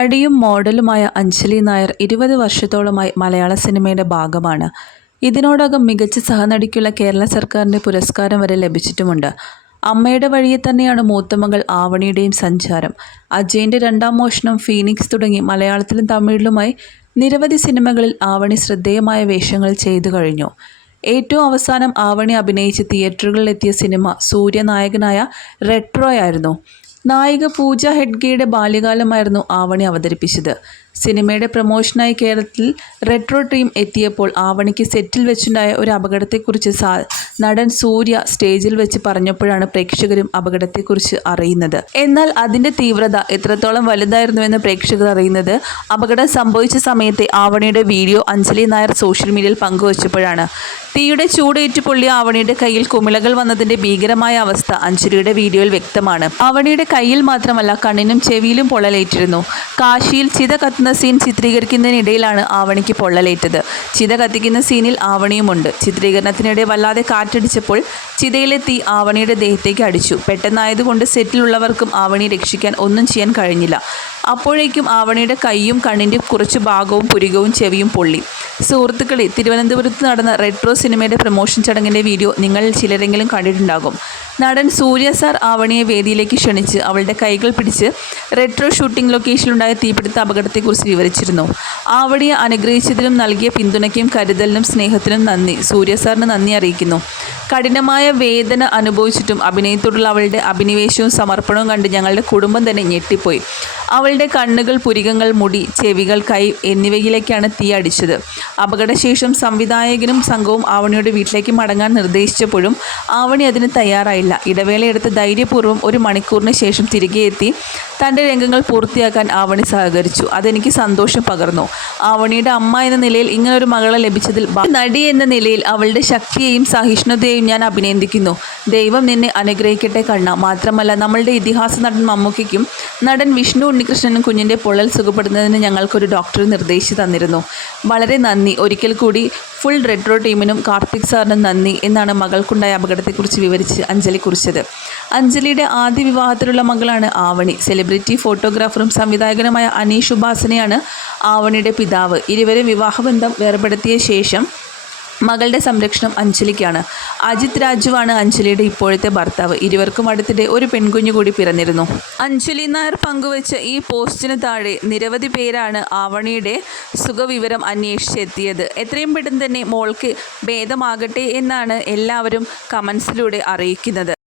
നടിയും മോഡലുമായ അഞ്ജലി നായർ ഇരുപത് വർഷത്തോളമായി മലയാള സിനിമയുടെ ഭാഗമാണ്. ഇതിനോടകം മികച്ച സഹനടിക്കുള്ള കേരള സർക്കാരിന്റെ പുരസ്കാരം വരെ ലഭിച്ചിട്ടുമുണ്ട്. അമ്മയുടെ വഴിയെ തന്നെയാണ് മൂത്തമകൾ ആവണിയുടെയും സഞ്ചാരം. അജയന്റെ രണ്ടാം മോഷണം ഫീനിക്സ് തുടങ്ങി മലയാളത്തിലും തമിഴിലുമായി നിരവധി സിനിമകളിൽ ആവണി ശ്രദ്ധേയമായ വേഷങ്ങൾ ചെയ്തു കഴിഞ്ഞു. ഏറ്റവും അവസാനം ആവണി അഭിനയിച്ച് തിയേറ്ററുകളിലെത്തിയ സിനിമ സൂര്യനായകനായ റെട്രോയായിരുന്നു നായിക പൂജ ഹെഡ്ഗെയുടെ ബാല്യകാലമായിരുന്നു ആവണി അവതരിപ്പിച്ചത്. സിനിമയുടെ പ്രമോഷനായി കേരളത്തിൽ റെട്രോ ടീം എത്തിയപ്പോൾ ആവണിക്ക് സെറ്റിൽ വെച്ചുണ്ടായ ഒരു അപകടത്തെക്കുറിച്ച് സാ നടൻ സൂര്യ സ്റ്റേജിൽ വെച്ച് പറഞ്ഞപ്പോഴാണ് പ്രേക്ഷകരും അപകടത്തെക്കുറിച്ച് അറിയുന്നത്. എന്നാൽ അതിന്റെ തീവ്രത എത്രത്തോളം വലുതായിരുന്നുവെന്ന് പ്രേക്ഷകർ അറിയുന്നത് അപകടം സംഭവിച്ച സമയത്തെ ആവണിയുടെ വീഡിയോ അഞ്ജലി നായർ സോഷ്യൽ മീഡിയയിൽ പങ്കുവച്ചപ്പോഴാണ്. തീയുടെ ചൂടേറ്റു പൊള്ളിയ ആവണിയുടെ കയ്യിൽ കുമിളകൾ വന്നതിന്റെ ഭീകരമായ അവസ്ഥ അഞ്ജലിയുടെ വീഡിയോയിൽ വ്യക്തമാണ്. ആവണിയുടെ കയ്യിൽ മാത്രമല്ല കണ്ണിനും ചെവിയിലും പൊള്ളലേറ്റിരുന്നു. കാശിയിൽ ചിത കത്തുന്ന സീൻ ചിത്രീകരിക്കുന്നതിനിടയിലാണ് ആവണിക്ക് പൊള്ളലേറ്റത്. ചിത കത്തിക്കുന്ന സീനിൽ ആവണിയുമുണ്ട്. ചിത്രീകരണത്തിനിടെ വല്ലാതെ കാറ്റടിച്ചപ്പോൾ ചിതയിലെ തീ ആവണിയുടെ ദേഹത്തേക്ക് അടിച്ചു. പെട്ടെന്നായതുകൊണ്ട് സെറ്റിലുള്ളവർക്കും ആവണി രക്ഷിക്കാൻ ഒന്നും ചെയ്യാൻ കഴിഞ്ഞില്ല. അപ്പോഴേക്കും ആവണിയുടെ കൈയും കണ്ണിന്റെ കുറച്ച് ഭാഗവും പുരികവും ചെവിയും പൊള്ളി. സുഹൃത്തുക്കളെ തിരുവനന്തപുരത്ത് നടന്ന റെട്രോ സിനിമയുടെ പ്രൊമോഷൻ ചടങ്ങിന്റെ വീഡിയോ നിങ്ങൾ ചിലരെങ്കിലും കണ്ടിട്ടുണ്ടാകും. നടൻ സൂര്യ സാർ ആവണിയെ വേദിയിലേക്ക് ക്ഷണിച്ച് അവളുടെ കൈകൾ പിടിച്ച് റെട്രോ ഷൂട്ടിംഗ് ലൊക്കേഷനിലുണ്ടായ തീപിടുത്ത അപകടത്തെക്കുറിച്ച് വിവരിച്ചിരുന്നു. ആവണിയെ അനുഗ്രഹിച്ചതിലും നൽകിയ പിന്തുണയ്ക്കും കരുതലിനും സ്നേഹത്തിനും നന്ദി സൂര്യ സാറിന് നന്ദി അറിയിക്കുന്നു. കഠിനമായ വേദന അനുഭവിച്ചിട്ടും അഭിനയത്തോടുള്ള അവളുടെ അഭിനിവേശവും സമർപ്പണവും കണ്ട് ഞങ്ങളുടെ കുടുംബം തന്നെ ഞെട്ടിപ്പോയി. അവളുടെ കണ്ണുകൾ പുരികങ്ങൾ മുടി ചെവികൾ കൈ എന്നിവയിലേക്കാണ് തീ അടിച്ചത്. അപകടശേഷം സംവിധായകനും സംഘവും ആവണിയുടെ വീട്ടിലേക്ക് മടങ്ങാൻ നിർദ്ദേശിച്ചപ്പോഴും ആവണി അതിന് തയ്യാറായില്ല. ഇടവേളയെടുത്ത് ധൈര്യപൂർവം ഒരു മണിക്കൂറിന് ശേഷം തിരികെ എത്തി തന്റെ രംഗങ്ങൾ പൂർത്തിയാക്കാൻ ആവണി സഹകരിച്ചു. അതെനിക്ക് സന്തോഷം പകർന്നു. ആവണിയുടെ അമ്മ എന്ന നിലയിൽ ഇങ്ങനൊരു മകളെ ലഭിച്ചതിൽ നടി എന്ന നിലയിൽ അവളുടെ ശക്തിയെയും സഹിഷ്ണുതയെയും ഞാൻ അഭിനന്ദിക്കുന്നു. ദൈവം നിന്നെ അനുഗ്രഹിക്കട്ടെ കണ്ണ. മാത്രമല്ല നമ്മളുടെ ഇതിഹാസ നടൻ മമ്മൂക്കയ്ക്കും നടൻ വിഷ്ണു ഉണ്ണികൃഷ്ണനും കുഞ്ഞിന്റെ പൊള്ളൽ സുഖപ്പെടുന്നതിന് ഞങ്ങൾക്കൊരു ഡോക്ടർ നിർദ്ദേശിച്ചു തന്നിരുന്നു. വളരെ നന്ദി. ഒരിക്കൽ കൂടി ഫുൾ റെട്രോ ടീമിനും കാർത്തിക് സാറിനും നന്ദി എന്നാണ് മകൾക്കുണ്ടായ അപകടത്തെക്കുറിച്ച് വിവരിച്ച് അഞ്ജലി കുറിച്ചത്. അഞ്ജലിയുടെ ആദ്യ വിവാഹത്തിലുള്ള മകളാണ് ആവണി. സെലിബ്രിറ്റി ഫോട്ടോഗ്രാഫറും സംവിധായകനുമായ അനീഷ് ഉപാസനയാണ് ആവണിയുടെ പിതാവ്. ഇരുവരും വിവാഹബന്ധം വേർപെടുത്തിയ ശേഷം മകളുടെ സംരക്ഷണം അഞ്ജലിക്കാണ്. അജിത് രാജുവാണ് അഞ്ജലിയുടെ ഇപ്പോഴത്തെ ഭർത്താവ്. ഇരുവർക്കും അടുത്തിടെ ഒരു പെൺകുഞ്ഞു കൂടി പിറന്നിരുന്നു. അഞ്ജലി നായർ പങ്കുവച്ച ഈ പോസ്റ്റിന് താഴെ നിരവധി പേരാണ് ആവണിയുടെ സുഖവിവരം അന്വേഷിച്ചെത്തിയത്. എത്രയും പെട്ടെന്ന് തന്നെ മോൾക്ക് ഭേദമാകട്ടെ എന്നാണ് എല്ലാവരും കമൻസിലൂടെ അറിയിക്കുന്നത്.